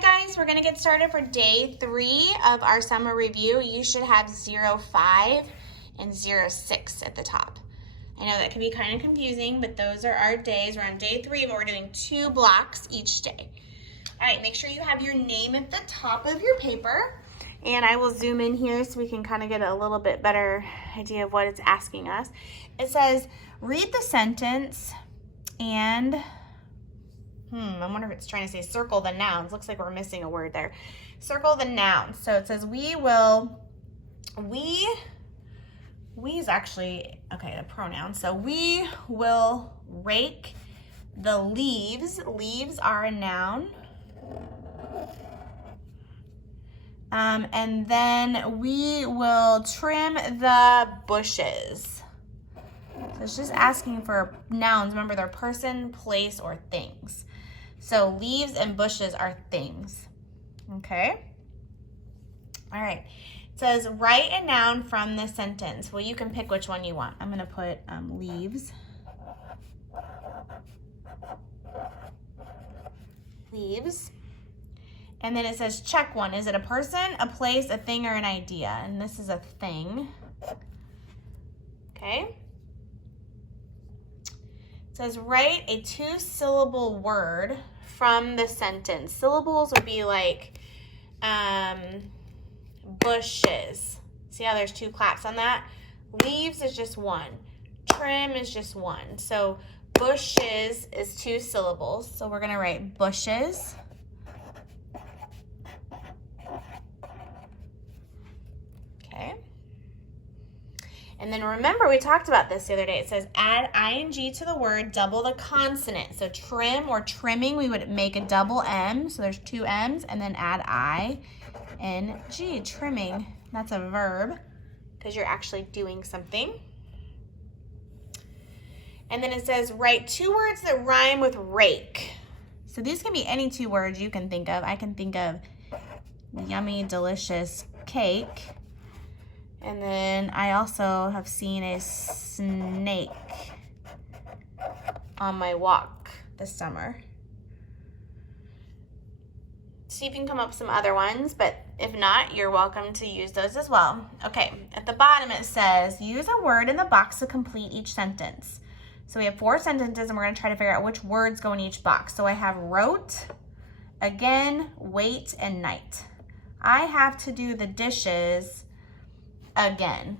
Hi guys, we're gonna get started for day 3 of our summer review. You should have 05 and 06 at the top. I know that can be kind of confusing, but those are our days. We're on day 3, but we're doing 2 blocks each day. All right, make sure you have your name at the top of your paper. And I will zoom in here so we can kind of get a little bit better idea of what it's asking us. It says, read the sentence and I wonder if it's trying to say circle the nouns. Looks like we're missing a word there. Circle the nouns. So it says we is actually, okay, a pronoun. So we will rake the leaves. Leaves are a noun. And then we will trim the bushes. So it's just asking for nouns. Remember, they're person, place, or things. So leaves and bushes are things. Okay? All right. It says, write a noun from the sentence. Well, you can pick which one you want. I'm going to put leaves. Leaves. And then it says, check one. Is it a person, a place, a thing, or an idea? And this is a thing. Okay? It says, write a 2-syllable word from the sentence. Syllables would be like bushes. See how there's 2 claps on that? Leaves is just 1. Trim is just 1. So bushes is 2 syllables. So we're going to write bushes. Okay. And then remember, we talked about this the other day. It says add ing to the word, double the consonant. So trim or trimming, we would make a double M. So there's 2 M's, and then add ing, trimming. That's a verb because you're actually doing something. And then it says write 2 words that rhyme with rake. So these can be any 2 words you can think of. I can think of yummy, delicious cake. And then I also have seen a snake on my walk this summer. See if you can come up with some other ones, but if not, you're welcome to use those as well. Okay, at the bottom it says, use a word in the box to complete each sentence. So we have 4 sentences and we're gonna try to figure out which words go in each box. So I have wrote, again, wait, and night. I have to do the dishes again.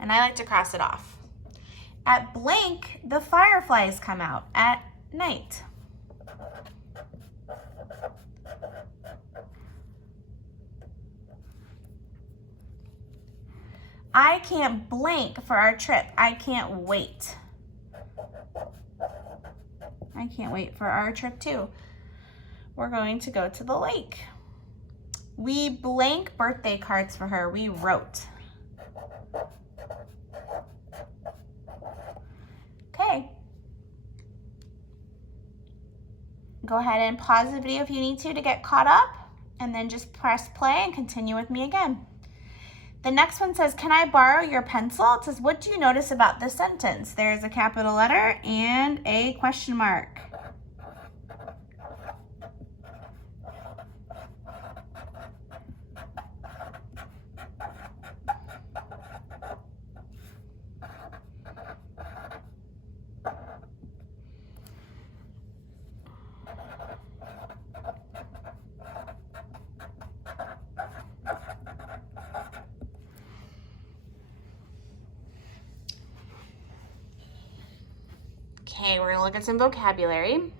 And I like to cross it off. At blank, the fireflies come out at night. I can't blank for our trip. I can't wait. I can't wait for our trip too. We're going to go to the lake. We blank birthday cards for her. We wrote. Okay. Go ahead and pause the video if you need to get caught up, and then just press play and continue with me again. The next one says, can I borrow your pencil? It says, what do you notice about this sentence? There's a capital letter and a question mark. Okay, we're gonna look at some vocabulary.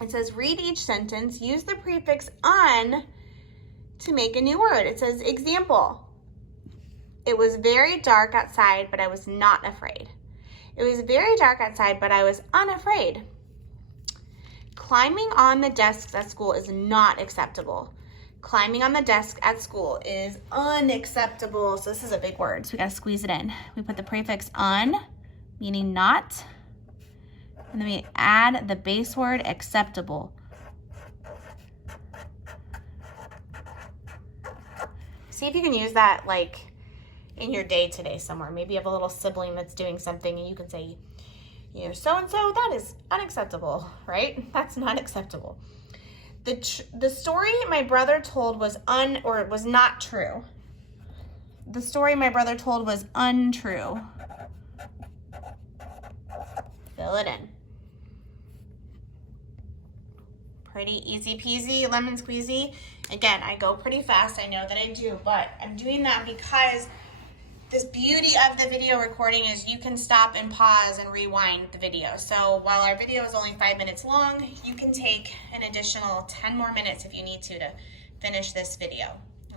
It says, read each sentence, use the prefix on to make a new word. It says, example, it was very dark outside, but I was not afraid. It was very dark outside, but I was unafraid. Climbing on the desks at school is not acceptable. Climbing on the desk at school is unacceptable. So this is a big word, so we gotta squeeze it in. We put the prefix on, meaning not, and then we add the base word acceptable. See if you can use that like in your day today somewhere. Maybe you have a little sibling that's doing something and you can say, you know, so-and-so, that is unacceptable, right? That's not acceptable. The story my brother told was not true. The story my brother told was untrue. Fill it in. Pretty easy peasy, lemon squeezy. Again, I go pretty fast, I know that I do, but I'm doing that because this beauty of the video recording is you can stop and pause and rewind the video. So while our video is only 5 minutes long, you can take an additional 10 more minutes if you need to finish this video,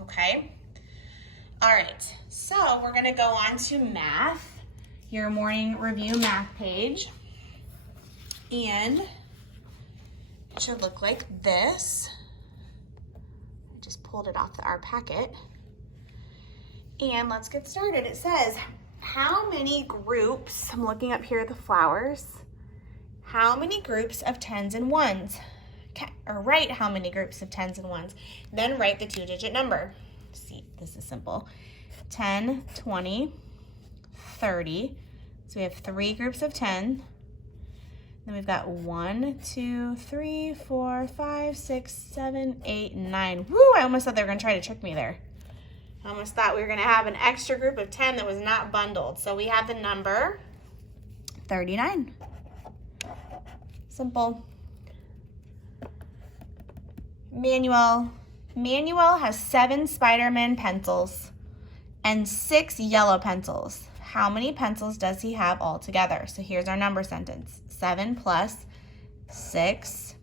okay? All right, so we're gonna go on to math, your morning review math page. And it should look like this. I just pulled it off our packet. And let's get started. It says, how many groups, I'm looking up here at the flowers, how many groups of tens and ones? Or write how many groups of tens and ones. Then write the 2-digit number. See, this is simple. 10, 20, 30. So we have 3 groups of 10. Then we've got 1, 2, 3, 4, 5, 6, 7, 8, 9. Woo, I almost thought they were gonna try to trick me there. I almost thought we were gonna have an extra group of 10 that was not bundled. So we have the number 39. Simple. Manuel. Manuel has 7 Spider-Man pencils and 6 yellow pencils. How many pencils does he have altogether? So here's our number sentence. 7 plus 6.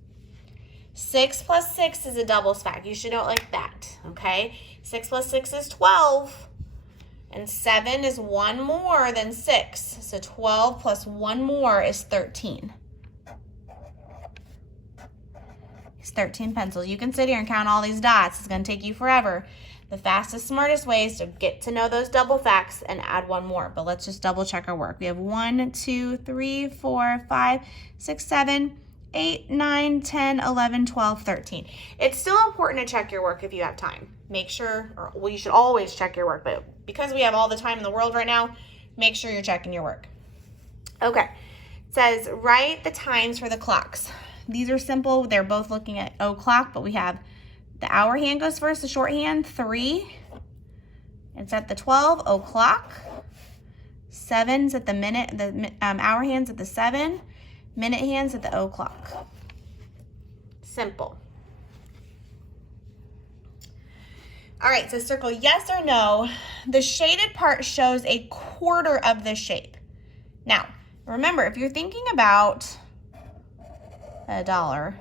6 plus 6 is a double stack. You should know it like that, okay? 6 plus 6 is 12. And 7 is 1 more than 6. So 12 plus 1 more is 13. It's 13 pencils. You can sit here and count all these dots. It's going to take you forever. The fastest, smartest way is to get to know those double facts and add 1 more. But let's just double check our work. We have 1, 2, 3, 4, 5, 6, 7, 8, 9, 10, 11, 12, 13. It's still important to check your work if you have time. Make sure, well, you should always check your work, but because we have all the time in the world right now, make sure you're checking your work. Okay, it says write the times for the clocks. These are simple. They're both looking at o'clock, but we have the hour hand goes first, the shorthand, 3. It's at the 12 o'clock. 7's at the minute, the hour hand's at the 7. Minute hand's at the o'clock. Simple. All right, so circle yes or no. The shaded part shows a quarter of the shape. Now, remember, if you're thinking about $1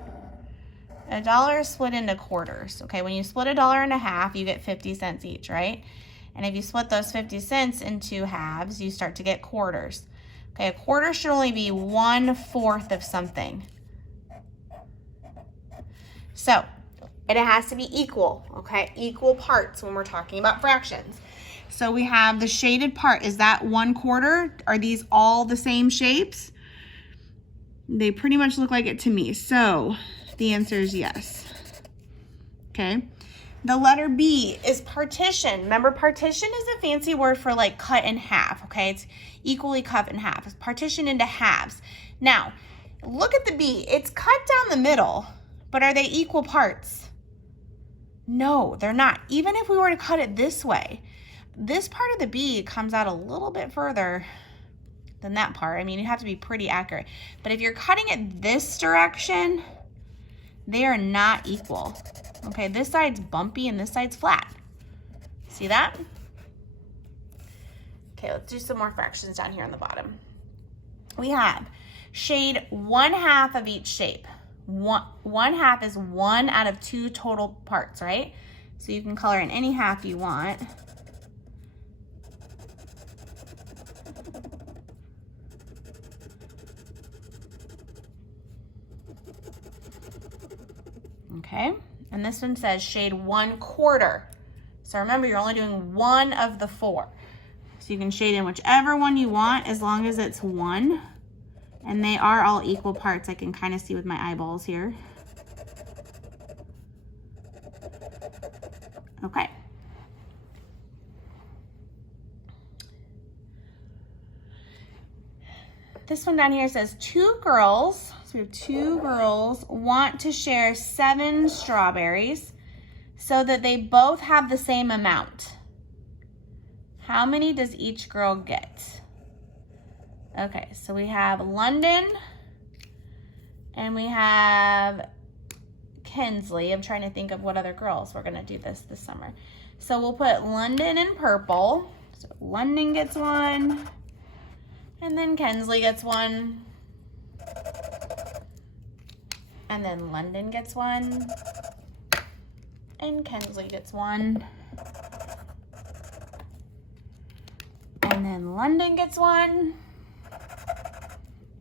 is split into quarters, okay? When you split $1 into half, you get 50 cents each, right? And if you split those 50 cents into halves, you start to get quarters. Okay, a quarter should only be 1/4 of something. So, and it has to be equal, okay? Equal parts when we're talking about fractions. So we have the shaded part. Is that 1/4? Are these all the same shapes? They pretty much look like it to me. So the answer is yes. Okay. The letter B is partition. Remember, partition is a fancy word for like cut in half, okay? It's equally cut in half. It's partitioned into halves. Now, look at the B. It's cut down the middle, but are they equal parts? No, they're not. Even if we were to cut it this way, this part of the B comes out a little bit further than that part. I mean, you have to be pretty accurate. But if you're cutting it this direction, they are not equal. Okay, this side's bumpy and this side's flat. See that? Okay, let's do some more fractions down here on the bottom. We have shade 1/2 of each shape. One half is 1 out of 2 total parts, right? So you can color in any half you want. Okay, and this one says shade 1/4. So remember, you're only doing 1 of the 4. So you can shade in whichever one you want as long as it's 1. And they are all equal parts. I can kind of see with my eyeballs here. Okay. this one down here says 2 girls, so we have 2 girls want to share 7 strawberries so that they both have the same amount. How many does each girl get? Okay, so we have London and we have Kinsley. I'm trying to think of what other girls we're gonna do this summer. So we'll put London in purple. So London gets 1, and then Kinsley gets 1, and then London gets 1, and Kinsley gets 1, and then London gets 1,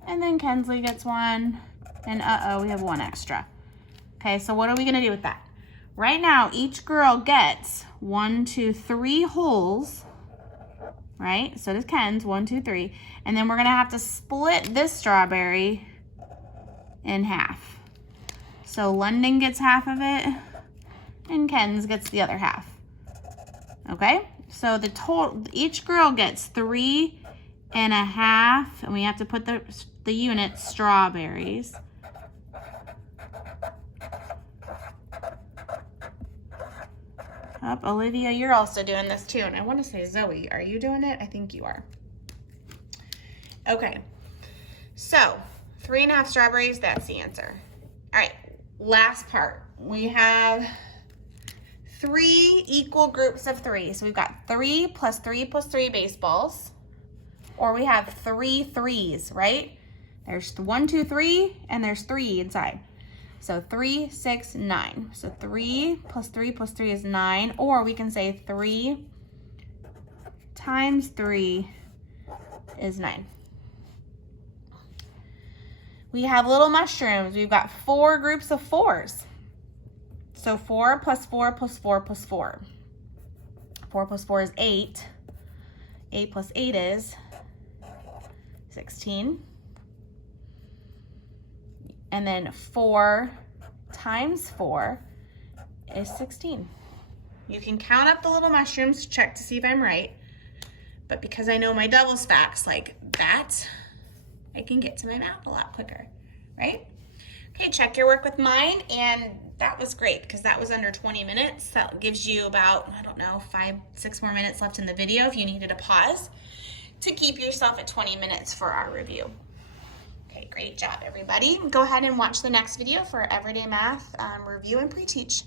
and then Kinsley gets 1, and uh-oh, we have 1 extra. Okay, so what are we gonna do with that? Right now, each girl gets 1, 2, 3 holes, right? So does Ken's, 1, 2, 3. And then we're gonna have to split this strawberry in half. So London gets half of it, and Ken's gets the other half. Okay, so the total, each girl gets 3 1/2, and we have to put the unit strawberries. Up, Olivia, you're also doing this too. And I want to say, Zoe, are you doing it? I think you are. Okay, so 3 1/2 strawberries, that's the answer. All right, last part. We have 3 equal groups of 3. So we've got 3 plus 3 plus 3 baseballs, or we have 3 threes, right? There's 1, 2, 3, and there's 3 inside. So 3, 6, 9. So 3 plus 3 plus 3 is 9, or we can say 3 times 3 is 9. We have little mushrooms. We've got 4 groups of 4s. So 4 plus 4 plus 4 plus 4. 4 plus 4 is 8. 8 plus 8 is 16. And then 4 times 4 is 16. You can count up the little mushrooms to check to see if I'm right. But because I know my double stacks like that, I can get to my math a lot quicker, right? Okay, check your work with mine, and that was great because that was under 20 minutes. That gives you about, I don't know, 5, 6 more minutes left in the video if you needed a pause to keep yourself at 20 minutes for our review. Okay, great job, everybody. Go ahead and watch the next video for Everyday Math Review and Pre-Teach.